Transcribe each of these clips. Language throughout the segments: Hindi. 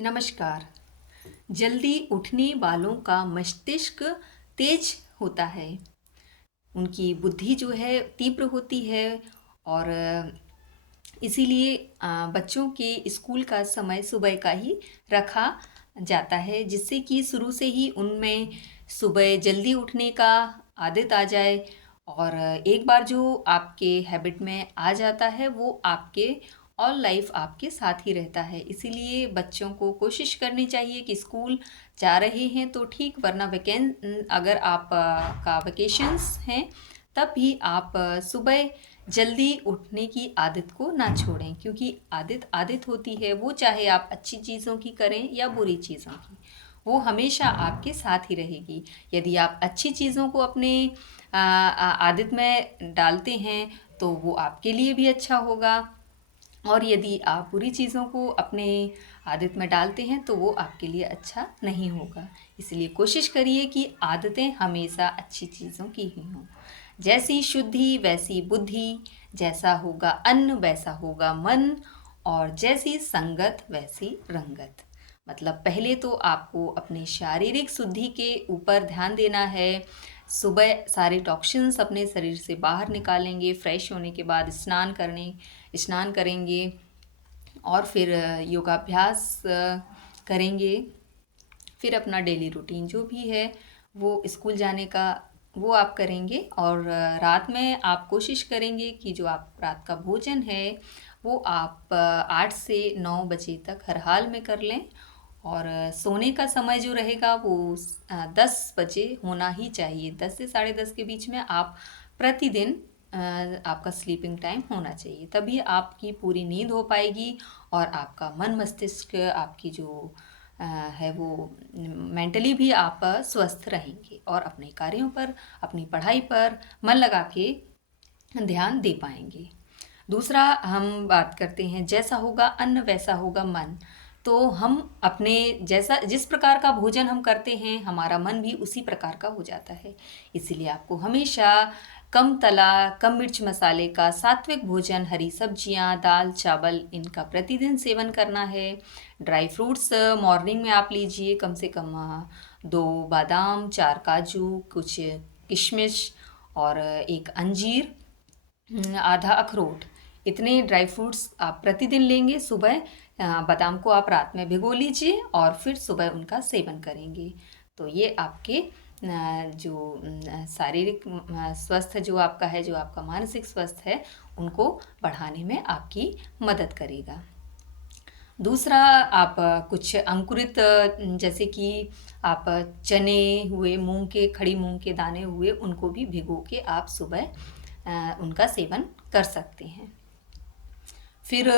नमस्कार। जल्दी उठने वालों का मस्तिष्क तेज होता है। उनकी बुद्धि जो है तीव्र होती है और इसीलिए बच्चों के स्कूल का समय सुबह का ही रखा जाता है, जिससे कि शुरू से ही उनमें सुबह जल्दी उठने का आदत आ जाए। और एक बार जो आपके हैबिट में आ जाता है वो आपके ऑल लाइफ आपके साथ ही रहता है। इसीलिए बच्चों को कोशिश करनी चाहिए कि स्कूल जा रहे हैं तो ठीक, वरना अगर आप का वेकेशंस हैं तब भी आप सुबह जल्दी उठने की आदत को ना छोड़ें, क्योंकि आदत आदत होती है। वो चाहे आप अच्छी चीज़ों की करें या बुरी चीज़ों की, वो हमेशा आपके साथ ही रहेगी। यदि आप अच्छी चीज़ों को अपने आदत में डालते हैं तो वो आपके लिए भी अच्छा होगा, और यदि आप बुरी चीज़ों को अपने आदत में डालते हैं तो वो आपके लिए अच्छा नहीं होगा। इसलिए कोशिश करिए कि आदतें हमेशा अच्छी चीज़ों की ही हों। जैसी शुद्धि वैसी बुद्धि, जैसा होगा अन्न वैसा होगा मन, और जैसी संगत वैसी रंगत। मतलब पहले तो आपको अपनी शारीरिक शुद्धि के ऊपर ध्यान देना है। सुबह सारे टॉक्सिन्स अपने शरीर से बाहर निकालेंगे, फ्रेश होने के बाद स्नान करेंगे और फिर योगाभ्यास करेंगे। फिर अपना डेली रूटीन जो भी है वो स्कूल जाने का वो आप करेंगे। और रात में आप कोशिश करेंगे कि जो आप रात का भोजन है वो आप 8 से 9 बजे तक हर हाल में कर लें। और सोने का समय जो रहेगा वो 10 बजे होना ही चाहिए। 10 से 10:30 के बीच में आप प्रतिदिन आपका स्लीपिंग टाइम होना चाहिए, तभी आपकी पूरी नींद हो पाएगी और आपका मन मस्तिष्क आपकी जो है वो मेंटली भी आप स्वस्थ रहेंगे और अपने कार्यों पर, अपनी पढ़ाई पर मन लगा के ध्यान दे पाएंगे। दूसरा हम बात करते हैं, जैसा होगा अन्न वैसा होगा मन। तो हम अपने जैसा जिस प्रकार का भोजन हम करते हैं हमारा मन भी उसी प्रकार का हो जाता है। इसीलिए आपको हमेशा कम तला, कम मिर्च मसाले का सात्विक भोजन, हरी सब्जियां, दाल चावल, इनका प्रतिदिन सेवन करना है। ड्राई फ्रूट्स मॉर्निंग में आप लीजिए, कम से कम 2 बादाम, 4 काजू, कुछ किशमिश और एक अंजीर, आधा अखरोट, इतने ड्राई फ्रूट्स आप प्रतिदिन लेंगे। सुबह बादाम को आप रात में भिगो लीजिए और फिर सुबह उनका सेवन करेंगे। तो ये आपके जो शारीरिक स्वस्थ जो आपका है, जो आपका मानसिक स्वास्थ्य है, उनको बढ़ाने में आपकी मदद करेगा। दूसरा, आप कुछ अंकुरित जैसे कि आप चने हुए, खड़ी मूंग के दाने हुए, उनको भी भिगो के आप सुबह उनका सेवन कर सकते हैं। फिर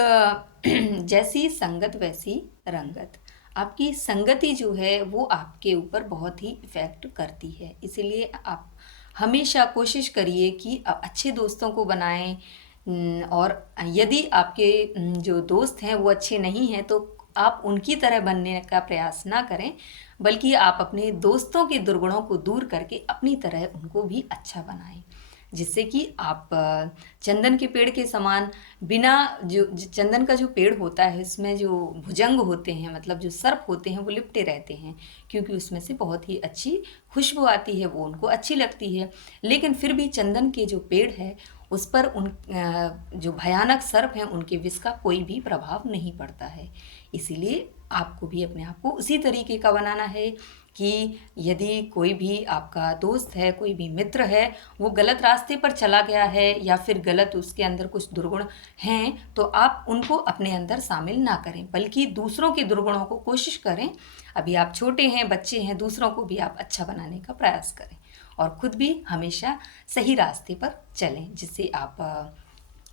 जैसी संगत वैसी रंगत। आपकी संगति जो है वो आपके ऊपर बहुत ही इफ़ेक्ट करती है। इसीलिए आप हमेशा कोशिश करिए कि अच्छे दोस्तों को बनाएं। और यदि आपके जो दोस्त हैं वो अच्छे नहीं हैं तो आप उनकी तरह बनने का प्रयास ना करें, बल्कि आप अपने दोस्तों के दुर्गुणों को दूर करके अपनी तरह उनको भी अच्छा बनाएं, जिससे कि आप चंदन के पेड़ के समान, बिना जो चंदन का जो पेड़ होता है इसमें जो भुजंग होते हैं, मतलब जो सर्प होते हैं, वो लिपटे रहते हैं, क्योंकि उसमें से बहुत ही अच्छी खुशबू आती है, वो उनको अच्छी लगती है। लेकिन फिर भी चंदन के जो पेड़ है उस पर जो भयानक सर्प हैं उनके विष का कोई भी प्रभाव नहीं पड़ता है। इसीलिए आपको भी अपने आप को उसी तरीके का बनाना है कि यदि कोई भी आपका दोस्त है, कोई भी मित्र है, वो गलत रास्ते पर चला गया है या फिर गलत उसके अंदर कुछ दुर्गुण हैं, तो आप उनको अपने अंदर शामिल ना करें, बल्कि दूसरों के दुर्गुणों को कोशिश करें। अभी आप छोटे हैं, बच्चे हैं, दूसरों को भी आप अच्छा बनाने का प्रयास करें और खुद भी हमेशा सही रास्ते पर चलें, जिससे आप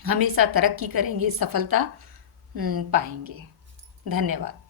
हमेशा तरक्की करेंगे, सफलता पाएंगे। धन्यवाद।